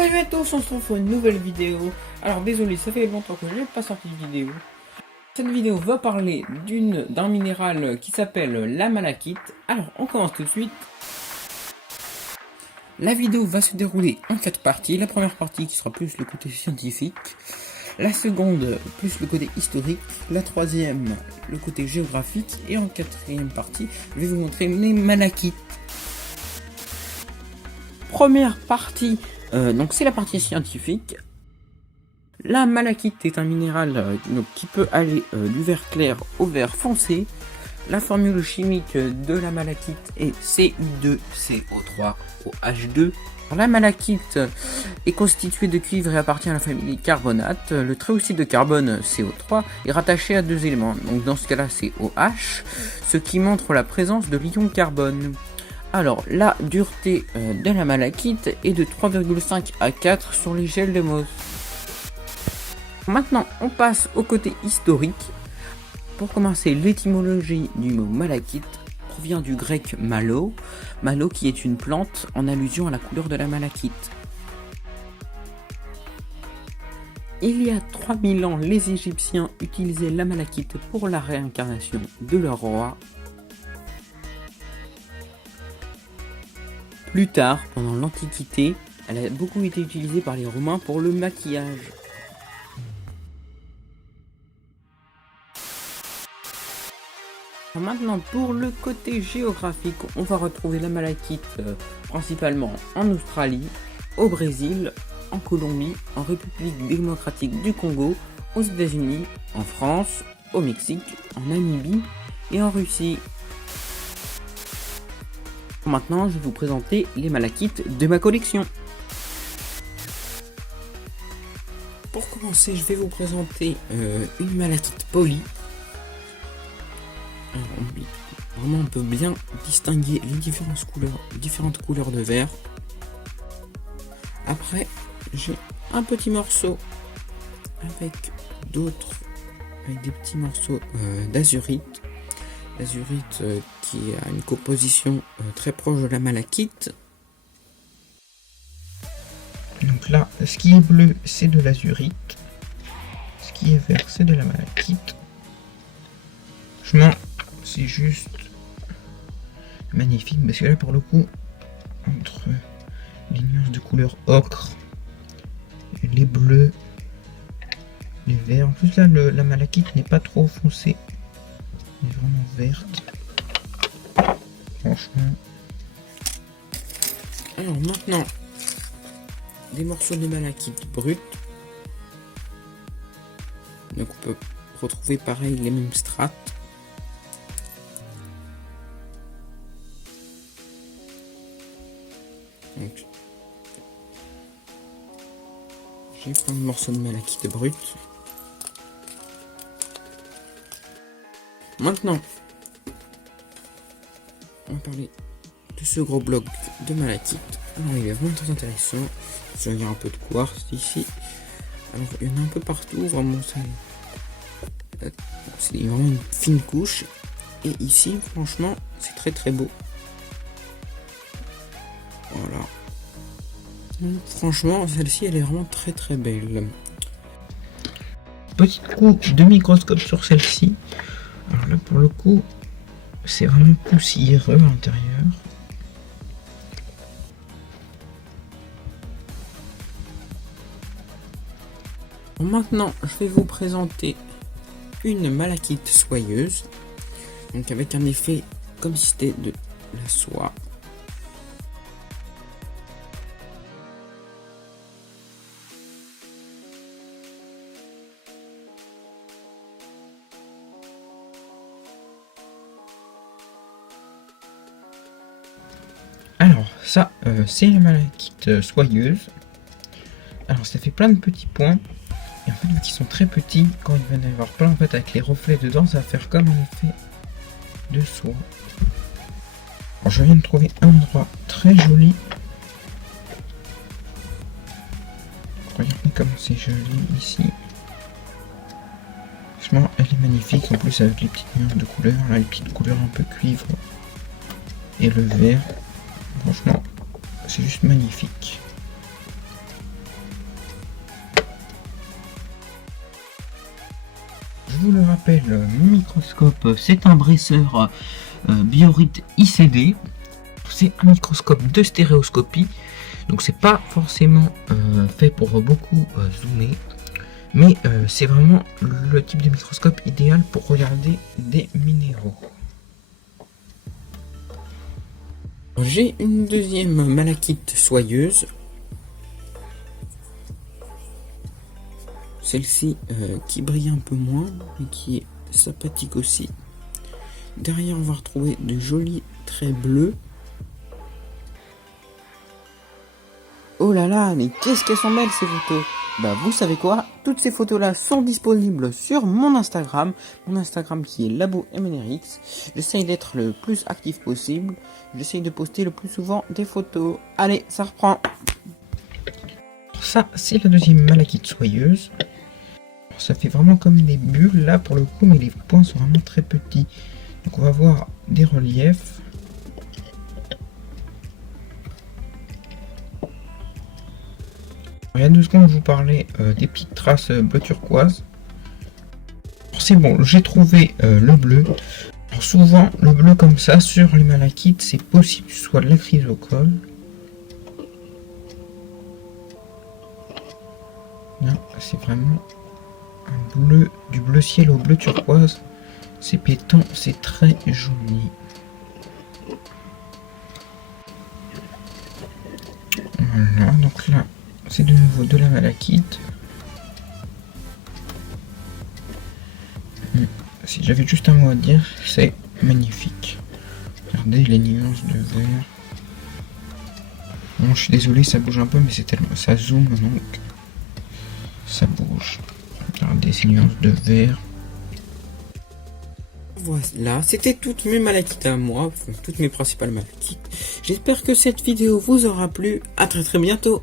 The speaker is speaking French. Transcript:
Salut à tous, on se retrouve pour une nouvelle vidéo. Alors désolé, ça fait longtemps que je n'ai pas sorti de vidéo. Cette vidéo va parler d'un minéral qui s'appelle la malachite. Alors on commence tout de suite. La vidéo va se dérouler en 4 parties. La première partie qui sera plus le côté scientifique. La seconde plus le côté historique. La troisième le côté géographique. Et en quatrième partie, je vais vous montrer les malachites. Première partie, donc c'est la partie scientifique. La malachite est un minéral qui peut aller du vert clair au vert foncé. La formule chimique de la malachite est Cu2CO3OH2. La malachite est constituée de cuivre et appartient à la famille carbonate. Le trioxyde de carbone CO3 est rattaché à deux éléments, donc dans ce cas là c'est OH, ce qui montre la présence de l'ion carbone. Alors, la dureté de la malachite est de 3,5 à 4 sur l'échelle de Mohs. Maintenant, on passe au côté historique. Pour commencer, l'étymologie du mot malachite provient du grec malo, malo qui est une plante en allusion à la couleur de la malachite. Il y a 3000 ans, les Égyptiens utilisaient la malachite pour la réincarnation de leur roi. Plus tard, pendant l'Antiquité, elle a beaucoup été utilisée par les Romains pour le maquillage. Maintenant, pour le côté géographique, on va retrouver la malachite principalement en Australie, au Brésil, en Colombie, en République démocratique du Congo, aux États-Unis, en France, au Mexique, en Namibie et en Russie. Maintenant, je vais vous présenter les malachites de ma collection. Pour commencer, je vais vous présenter une malachite polie. Alors, vraiment, on peut bien distinguer les différentes couleurs de vert. Après, j'ai un petit morceau avec des petits morceaux d'azurite. L'azurite qui a une composition très proche de la malachite. Donc là, ce qui est bleu, c'est de l'azurite. Ce qui est vert, c'est de la malachite. Franchement, c'est juste magnifique parce que là, pour le coup, entre les nuances de couleur ocre, les bleus, les verts. En plus là, la malachite n'est pas trop foncée. Elle est vraiment verte. Franchement. Alors maintenant, des morceaux de malachite brut. Donc on peut retrouver pareil les mêmes strates. Donc, j'ai plein de morceaux de malachite brut. Maintenant, on va parler de ce gros bloc de malachite. Alors il est vraiment très intéressant. Il y a un peu de quartz ici. Alors il y en a un peu partout, vraiment c'est vraiment une fine couche. Et ici, franchement, c'est très très beau. Voilà. Donc, franchement, celle-ci, elle est vraiment très très belle. Petit coup de microscope sur celle-ci. Alors là, pour le coup, c'est vraiment poussiéreux à l'intérieur. Maintenant, je vais vous présenter une malachite soyeuse. Donc avec un effet comme si c'était de la soie. Alors ça, c'est la malachite soyeuse. Alors ça fait plein de petits points. Et en fait, vu qu'ils sont très petits, quand il va y en avoir plein, en fait, avec les reflets dedans, ça va faire comme un effet de soie. Alors je viens de trouver un endroit très joli. Regardez comme c'est joli ici. Franchement, elle est magnifique. En plus, avec les petites nuances de couleurs, là, les petites couleurs un peu cuivre et le vert. Franchement, c'est juste magnifique. vous le rappelle, mon microscope, c'est un Bresser Biorite ICD. C'est un microscope de stéréoscopie, donc c'est pas forcément fait pour beaucoup zoomer, mais c'est vraiment le type de microscope idéal pour regarder des minéraux. J'ai une deuxième malachite soyeuse. Celle-ci qui brille un peu moins, mais qui est sympathique aussi. Derrière, on va retrouver de jolis traits bleus. Oh là là, mais qu'est-ce qu'elles sont belles ces photos! Bah vous savez quoi? Toutes ces photos-là sont disponibles sur mon Instagram qui est LaboMNRX. J'essaye d'être le plus actif possible. J'essaye de poster le plus souvent des photos. Allez, ça reprend. Ça, c'est la deuxième malachite soyeuse. Ça fait vraiment comme des bulles là pour le coup, mais les points sont vraiment très petits. Donc on va voir des reliefs. Il y a 2 secondes, je vous parlais des petites traces bleu turquoise. C'est bon, j'ai trouvé le bleu. Alors souvent, le bleu comme ça sur les malachites, c'est possible que ce soit de la chrysocole. Là, c'est vraiment un bleu, du bleu ciel au bleu turquoise. C'est pétant, c'est très joli. Voilà, donc là, c'est de nouveau de la malachite. Si j'avais juste un mot à dire, c'est magnifique. Regardez les nuances de vert. Bon, je suis désolé, ça bouge un peu, mais c'est tellement... ça zoome, donc ça bouge. Regardez ces nuances de vert. Voilà, c'était toutes mes malachites à moi, enfin, toutes mes principales malachites. J'espère que cette vidéo vous aura plu. À très bientôt.